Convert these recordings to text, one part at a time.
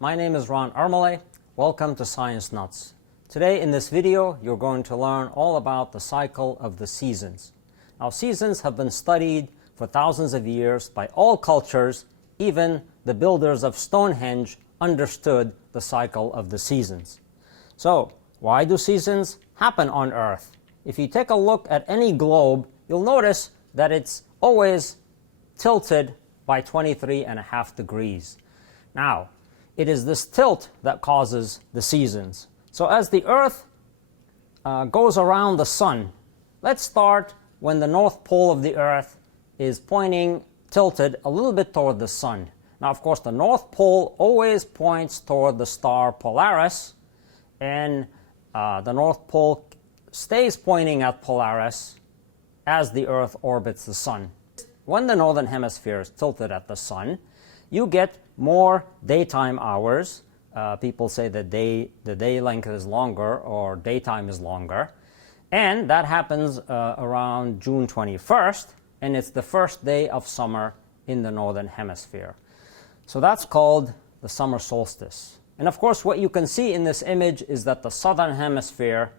My name is AArmale. Welcome to Science Nuts. Today in this video, you're going to learn all about the cycle of the seasons. Now, seasons have been studied for thousands of years by all cultures. Even the builders of Stonehenge understood the cycle of the seasons. So, why do seasons happen on Earth? If you take a look at any globe, you'll notice that it's always tilted by 23.5 degrees. Now, it is this tilt that causes the seasons. So as the Earth goes around the sun, let's start when the North Pole of the Earth is tilted a little bit toward the sun. Now, of course, the North Pole always points toward the star Polaris, and the North Pole stays pointing at Polaris as the Earth orbits the sun. When the Northern Hemisphere is tilted at the sun, you get more daytime hours. People say that the day length is longer or daytime is longer. And that happens around June 21st, and it's the first day of summer in the Northern Hemisphere. So that's called the summer solstice. And of course, what you can see in this image is that the Southern Hemisphere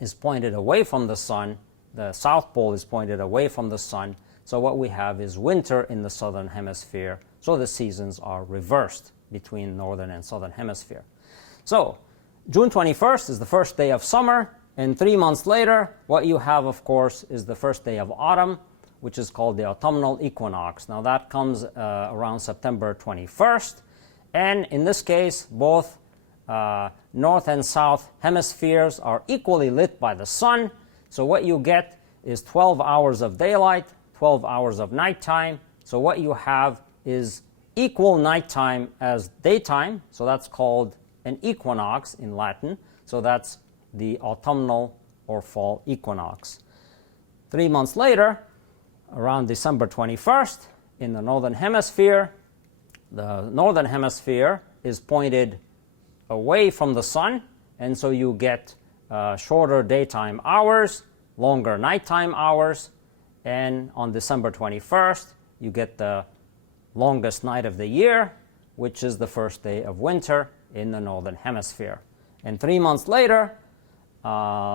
is pointed away from the sun. The South Pole is pointed away from the sun. So what we have is winter in the Southern Hemisphere. So the seasons are reversed between Northern and Southern Hemisphere. So June 21st is the first day of summer, and 3 months later, what you have, of course, is the first day of autumn, which is called the autumnal equinox. Now that comes around September 21st, and in this case, both North and South hemispheres are equally lit by the sun. So what you get is 12 hours of daylight, 12 hours of nighttime. So what you have is equal nighttime as daytime. So that's called an equinox in Latin. So that's the autumnal or fall equinox. 3 months later, around December 21st, in the Northern Hemisphere, the Northern Hemisphere is pointed away from the sun, and so you get shorter daytime hours, longer nighttime hours, and on December 21st, you get the longest night of the year, which is the first day of winter in the Northern Hemisphere. And 3 months later, around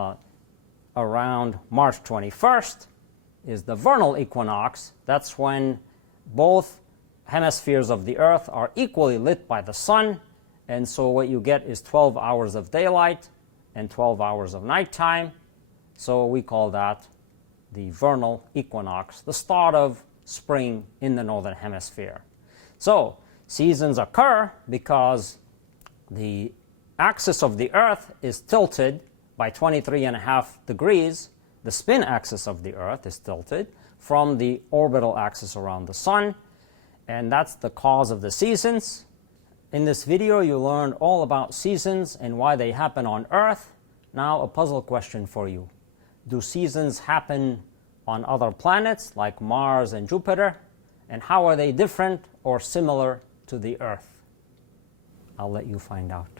March 21st, is the vernal equinox. That's when both hemispheres of the Earth are equally lit by the sun, and so what you get is 12 hours of daylight and 12 hours of nighttime. So we call that the vernal equinox, the start of spring in the Northern Hemisphere. So seasons occur because the axis of the Earth is tilted by 23.5 degrees. The spin axis of the Earth is tilted from the orbital axis around the sun, and that's the cause of the seasons. In this video, you learned all about seasons and why they happen on Earth. Now, a puzzle question for you. Do seasons happen on other planets like Mars and Jupiter? And how are they different or similar to the Earth? I'll let you find out.